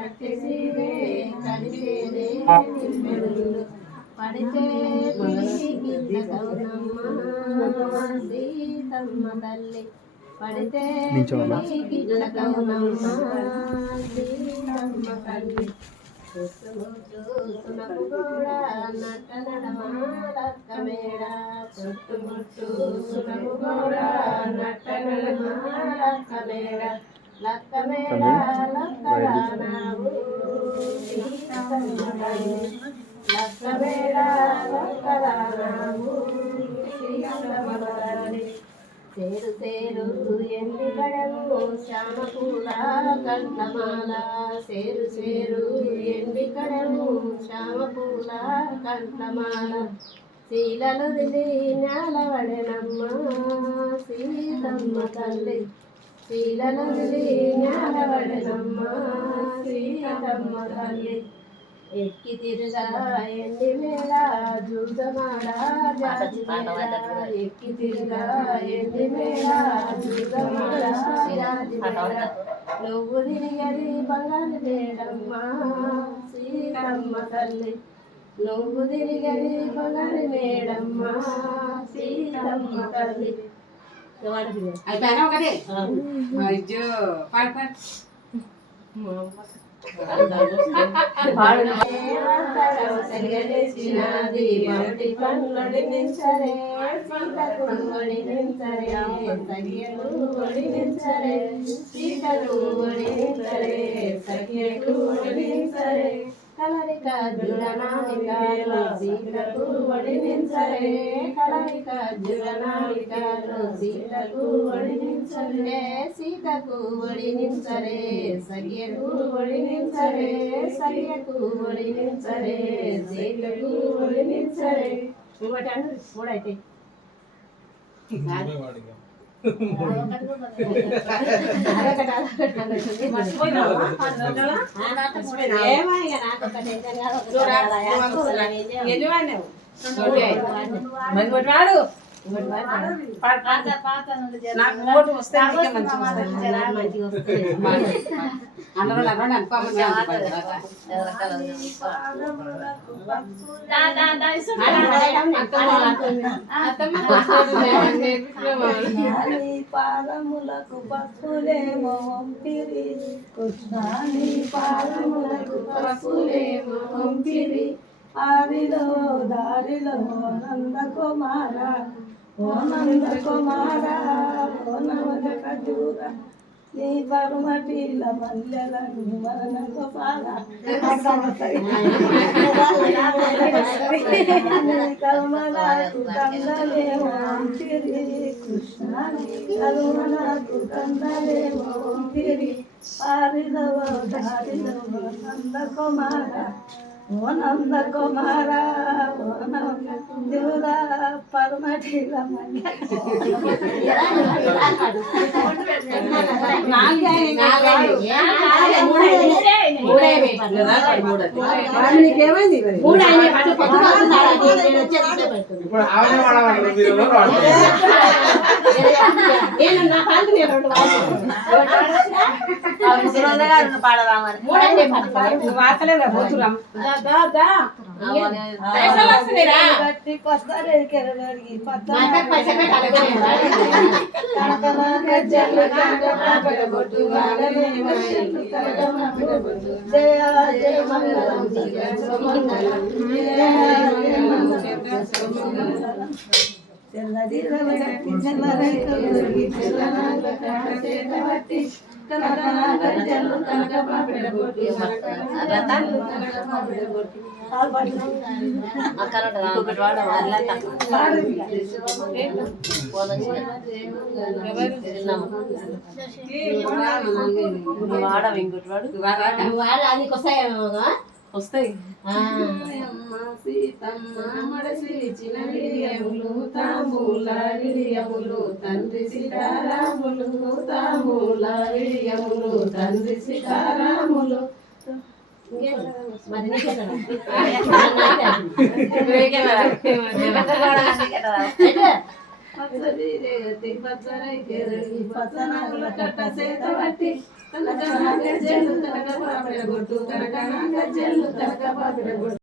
కట్టెసిరే కలిసేదే నిమ్మెడులు పడితే గిట్ల కౌనమ్మ సీతమ్మ తల్లి పడితే గిట్ల కౌనమ్మ సీతమ్మ తల్లి చుట్టుముట్టు కూడా నట్ట నడమాలక్క మేడ చుట్టుముట్టు సునము కూడా నట్ట నడమాలక్క మేడ లక్క మేడ లక్క రానావు సీతమ్మ తల్లి లక్క మేడ లక్క రానావు సీతమ్మ తల్లి సేరు సేరు ఎండి కడము శ్యామ పూల కంఠమాల సేరు సేరు ఎండి కడము శ్యామ పూల కంఠమాల శీలలు దిలి నేలవడెనమ్మ సీతమ్మ తల్లి శీలలు దిలి నేలవడెనమ్మ సీతమ్మ తల్లి ఎక్కి తిరుగా ఎండి మేళ జూదమాడ జాజి మేళ ఎక్కి తిరుగా ఎండి మేళ జూదమాడ జాజి మేళ నువ్వు తిరిగది బంగారు మేడమ్మ సీతమ్మ తల్లి నువ్వు తిరిగది బంగారు మేడమ్మ సీతమ్మ తల్లి అయిపోయినా ఒకటే అయ్యో పాడు పాడుచినది మౌటి పన్నుడి నించరే సీతకు ఒడి నించరే సఖియకు ఒడి నించరే సీతకు ఒడి నించరే సఖియకు ఒడి నించరే కలరిక జుడనాలికలో సీతకు ఒడి నించరే కలరిక జుడనాలికలో సీతకు ఒడి నించరే సీతకు ఒడి నించరే సఖియకు ఒడి నించరే సఖియకు ఒడి నించరే సీతకు ఒడి నించరే ఇంకోటి అన్న కూడా అయితే పాదములకు పప్పులేమో వంపిరి కృష్ణాని పాదములకు పప్పులేమో వంపిరి ఆదిలో దారిలో నందకుమార ఓ నందకుమార ఓ నవద ఖజూర నీ పరుమటిల మల్లెలను మరణ గోపాల కల్మలకు కందలేమో వంపిరి కృష్ణ కల్మలకు కందలేమో వంపిరి ఆదిలో దారిలో నందకుమార ఓ నందకుమార ఓ నందూర పరమటిల నీకేమైంది వస్తాయి సీతమ్మ మడసిలిచిన విడియములు తాంబూల విడియములు తండ్రి సీతారాములు తాంబూల విడియములు తండ్రి సీతారాములు పచ్చబీరేగతి పచ్చరై కేరళి పచ్చనాగుల కట్ట సేత పట్టి తనక గజ్జెలు తనక పాపిడ గొట్టు తనక గజ్జెలు తనక పాపిడ గొట్టు